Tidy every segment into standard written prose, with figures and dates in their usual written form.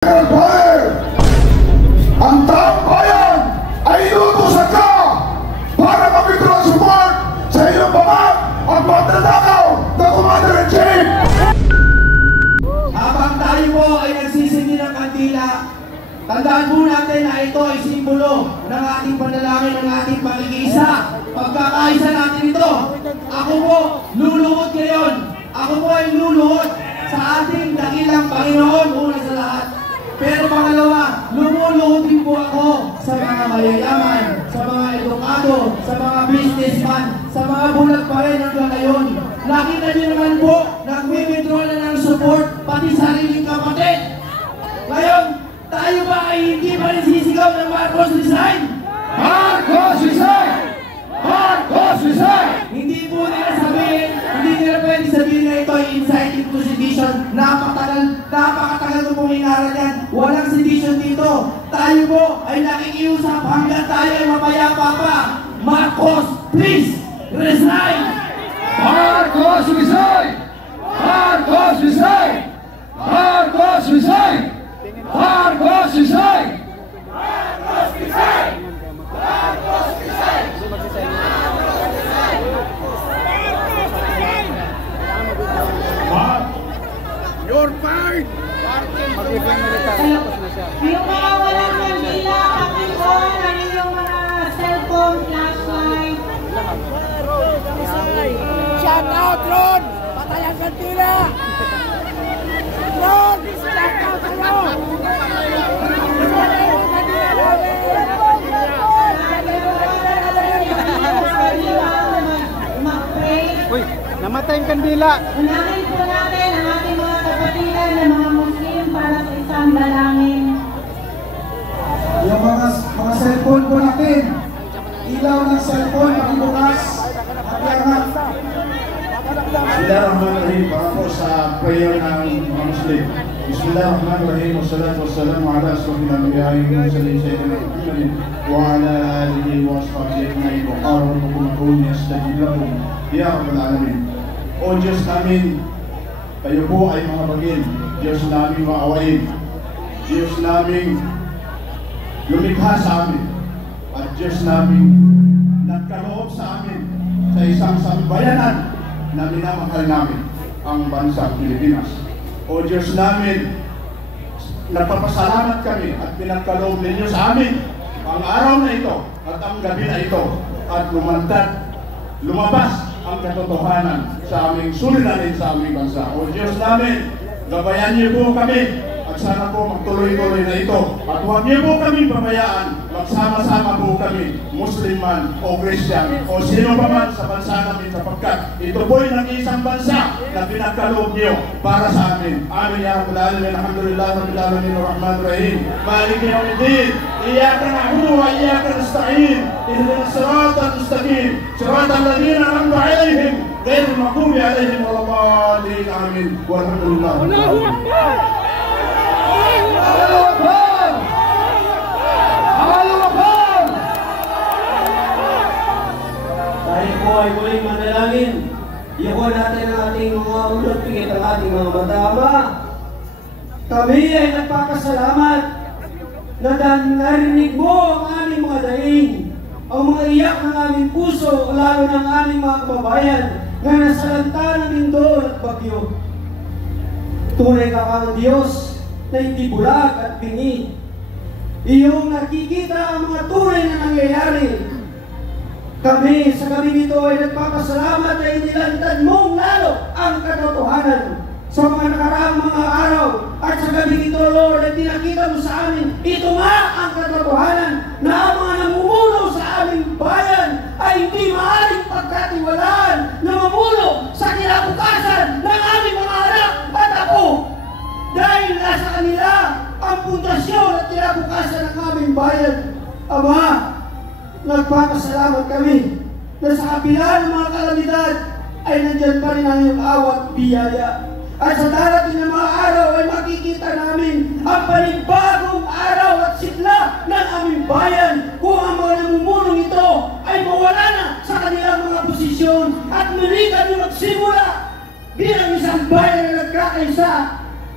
Ang taong bayan ay inutusan ka para mag-withdraw support sa iyong pamang at magtatakaw na Commander-in-Chief. Habang tayo po ay nagsisindi ng kandila, tandaan po natin na ito ay simbolo ng ating panalangin, ng ating pag-iisa. Pagkakaisa natin ito, ako po luluhod ngayon. Ako po ay luluhod sa ating dakilang Panginoon una sa lahat. Pero pangalawa, lumuluhod din po ako sa mga mayayaman, sa mga edukado, sa mga businessman, sa mga bulag pa rin hanggang ngayon. Nakita niyo naman po, nag-withdraw na ng support, pati sariling kapatid. Ngayon, tayo ba ay hindi pa rin sisigaw ng Marcos resign? Marcos resign! Marcos resign! Hindi po nila sabihin, hindi nila pwede sabihin na ito ay inciting to sedition. Napakatagal ko pong inaral yan. Walang sedition dito. Tayo po ay nakikiusap hanggang tayo ay mapayapa pa. Marcos, please, resign! Marcos resign! Marcos resign! Marcos resign! Marcos resign! Marcos resign! Marcos resign! Your fight! Yung mga walang kandila, pakikon ang inyong mga cellphone, flashlight. Shout out, Ron! Patay ang kandila! Ron! Shout out sa'yo! Uy, namatay ang kandila! Unahin po natin ang ating mga kapatiran ng mga Muslim para sa isang dalangin. Yung mga cellphone po natin, ilaw ng cellphone, pakibukas, pakiangat. Bismillahirrahmanirrahim, para po sa prayer ng mga Muslim. Bismillahirrahmanirrahim, wassalatu wassalamu ala asyrafil anbiya'i wal mursalin sayyidina Muhammadin wa ala alihi wa ashabihi ajma'in wa qala rabbukum ud'uni astajib lakum ya rabbal alamin. O Diyos namin, kayo po ay mga bagin, Diyos namin maawain, Diyos namin lumikha sa amin, at Diyos namin nagkaloob sa amin sa isang sambayanan na minamahal namin, ang bansang Pilipinas. O Diyos namin, nagpapasalamat kami at pinagkaloob ninyo sa amin ang araw na ito at ang gabi na ito at lumabas ang katotohanan sa aming suliranin sa aming bansa. O Diyos namin, gabayan niyo po kami at sana po magtuloy-tuloy na ito. At huwag niyo po kami pabayaan, magsama-sama po kami, Muslim man o Christian o sino pa man sa bansa namin, sapagkat ito po ay nag-iisang bansa na pinagkaloob niyo para sa amin. Amin ya Rabbal Alamin, alhamdulillah Rabbil Alamin, ar-Rahmanir Rahim, Maliki Yawmiddin, Iyyaka na'budu wa iyyaka nasta'in, ihdinas siratal mustaqim, siratal ladzina an'amta 'alaihim, ghairil maghdubi 'alaihim waladdallin. Amin. Walhamdulillah. Allahu Akbar! Allahu Akbar! Allahu Akbar! Tayo po ay muling manalangin. Iyako natin ang ating mga ulot, pigit ang ating mga mata. Ama, kami ay nagpapasalamat na narinig mo ang aming mga daing, ang mga iyak ng aming puso, lalo ng aming mga kababayan na nasalanta ng lindol at bagyo. Tunay ka kang Diyos na hindi bulag at bingi. Iyong nakikita ang mga tunay na nangyayari. Kami sa gabi nito ay nagpapasalamat na inilantad mong lalo ang katotohanan sa mga nakaraang mga araw. At sa gabi nito, Lord, ay tinakita mo sa amin, ito nga ang katotohanan na ang mga namumuno sa aming bayan ay hindi maaaring pagkatiwalaan na mamulo sa kinabukasan ng aming mga anak at ako. Dahil nasa kanila ang pundasyon at kinabukasan ng aming bayan. Ama, nagpapasalamat kami na sa kabila ng mga kalamidad ay nandyan pa rin ang iyong awat biyaya. At sa darating na mga araw ay makikita namin ang panibagong araw at sigla ng aming bayan kung ang mga namumunong ito ay mawala na sa kanilang mga posisyon at muli kami magsimula bilang isang bayan na nagkakaisa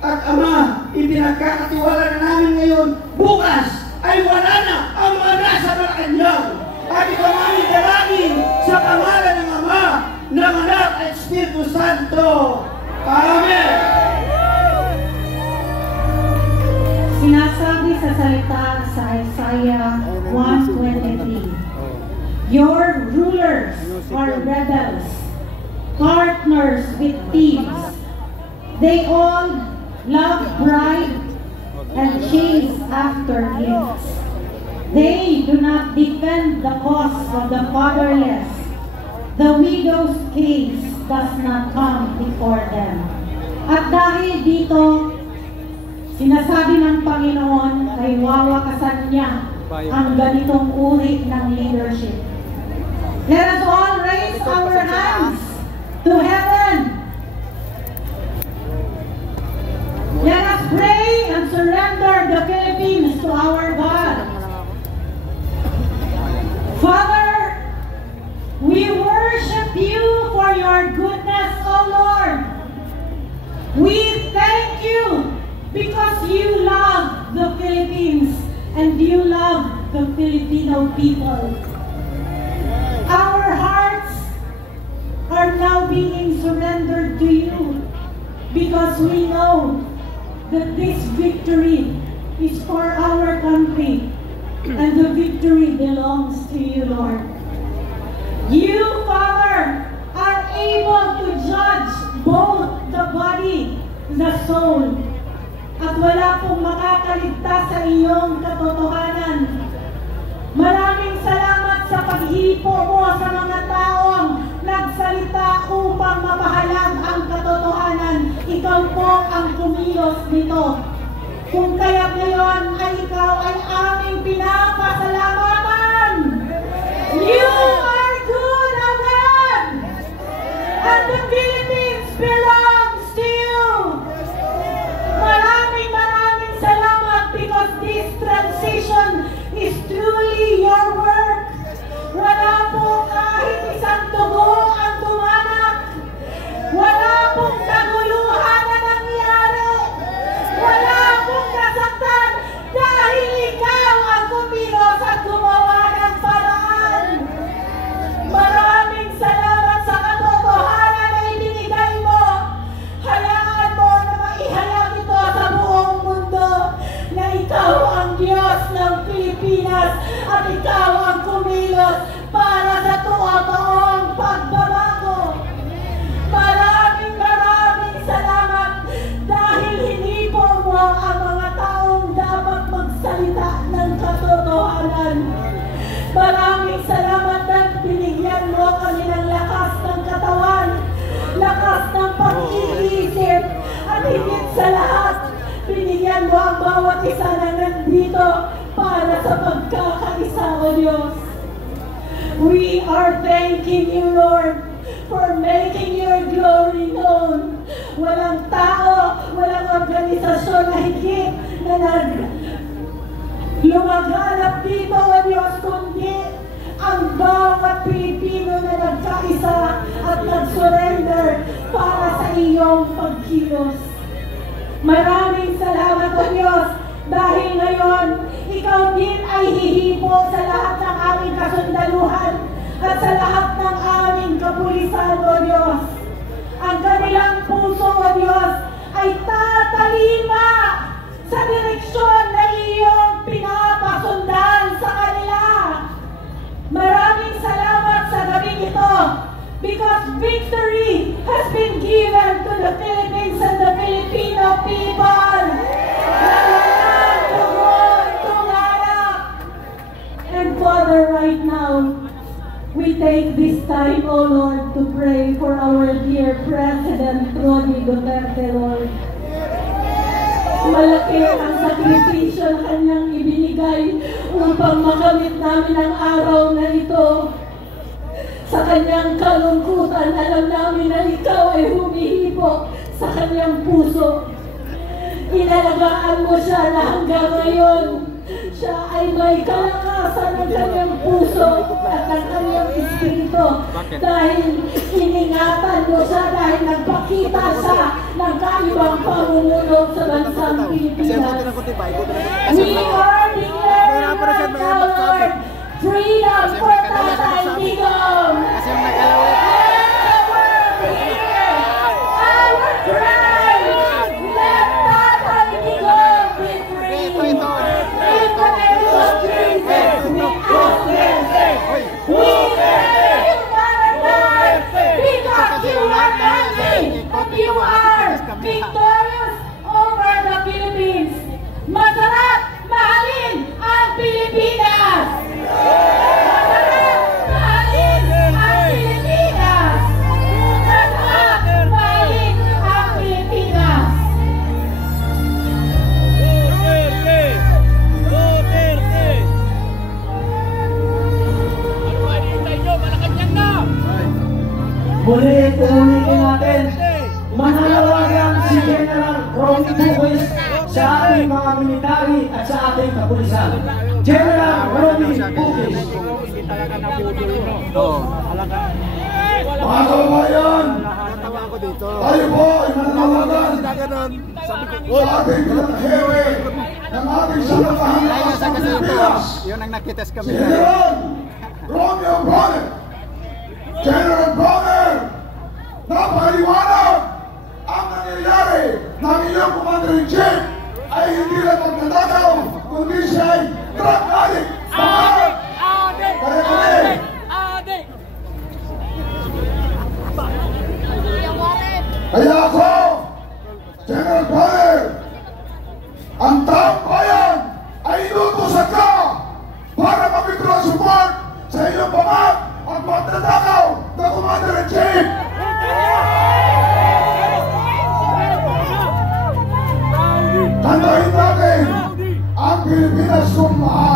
at Ama, ipinagkakatiwala na namin ngayon, bukas ay wala na ang mga nasa Malacanang. At ito namin dalangin sa pangalan ng Ama, ng Anak at Espiritu Santo. Amen. Sinasabi sa salita sa Isaiah 1:23, your rulers are rebels, partners with thieves. They all love bribe and chase after gifts. They do not defend the cause of the fatherless. The widow's case does not come before them. At dahil dito, sinasabi ng Panginoon ay wawakasan niya ang ganitong uri ng leadership. Let us all raise our hands to heaven. Let us pray and surrender the Philippines to our God. Father, we worship you for your goodness, O Lord. We thank you because you love the Philippines and you love the Filipino people. Our hearts are now being surrendered to you because we know that this victory is for our country and the victory belongs to you, Lord. You, Father, are able to judge both the body, the soul, at wala pong makakaligtas sa iyong katotohanan. Maraming salamat sa paghipo mo sa mga taong nagsalita upang mapahalag ang katotohanan. Ikaw po ang kumilos nito. Kung kaya ngayon ay ikaw ay aming pinapasalamatan. You are good, O God! And the Philippines belongs to you! Maraming salamat because this transition is truly your work. Wala po kahit isang tugo ang tumanak. Wala pong kaguluhan na nangyari. Wala pong nasaktan dahil ikaw ang kumilos at gumawa ng paraan. Maraming salamat sa katotohanan na ibinigay mo. Hayaan mo na maihayag ito sa buong mundo na ikaw ang Diyos ng Pilipinas at ikaw ang kumilos para sa totoong pagbabago. Maraming salamat dahil hinipo mo ang mga taong dapat magsalita ng katotohanan. Maraming salamat at binigyan mo kami ng lakas ng katawan, lakas ng pag-iisip, at higit sa lahat, binigyan mo ang bawat isa na nandito para sa pagkakaisa, O Diyos. We are thanking you, Lord, for making your glory known. Walang tao, walang organisasyon na higit na lumaganap dito, O Diyos, kundi ang bawat Pilipino na nagkaisa at nag-surrender para sa iyong pagkilos. Maraming salamat, O Diyos, dahil ngayon, ikaw din ay hihipo sa lahat ng aming kasundaluhan at sa lahat ng aming kapulisan, O Diyos. Ang kanilang puso, O Diyos, ay tatalima sa direksyon na iyong pinapasundan sa kanila. Maraming salamat sa gabing ito because victory has been given to the Philippines and the Filipino people. And Father, right now, we take this time, O Lord, to pray for our dear President Rodrigo Duterte, Lord. Malaki ang sakripisyo na kanyang ibinigay upang makamit namin ang araw na ito. Sa kanyang kalungkutan, alam namin na ikaw ay humihipo sa kanyang puso. Inalagaan mo siya na hanggang ngayon Siya ay may kalakasan ng kanyang puso at ng kanyang espiritu. Dahil iningatan mo siya, dahil nagpakita siya ng kaibang pamumuno sa bansang Pilipinas. We are declaring right now, Lord, freedom for Tatay Digong. Our cry, let Tatay Digong be free. In the name of Jesus, we ask this. We pray you never die, because you are mighty, and you are victorious over the Philippines. Masarap mahalin ang Pilipinas! Masarap mahalin ang Pilipinas! Masarap mahalin ang Pilipinas! Muli, uulitin natin, mananawagan si General Romy Buquis sa ating mga military at sa ating kapulisan. General Romy Buquis. Mga kababayan, tayo po ay mananawagan sa ating pinakahewe ng ating samatahan lakas ng Pilipinas. Si General Romeo Bonner. General Bonner, napakaliwanag ang nangyayari ng iyong Commander-in-Chief ay hindi lang magnanakaw, kundi siya ay drug addict. Kaya ako, General Bonner, ang taong bayan ay inutusan ka para mag-withdraw support sa iyong pamag at magnanakaw na Commander-in-Chief. Tandahin natin ang Pilipinas kung mahal.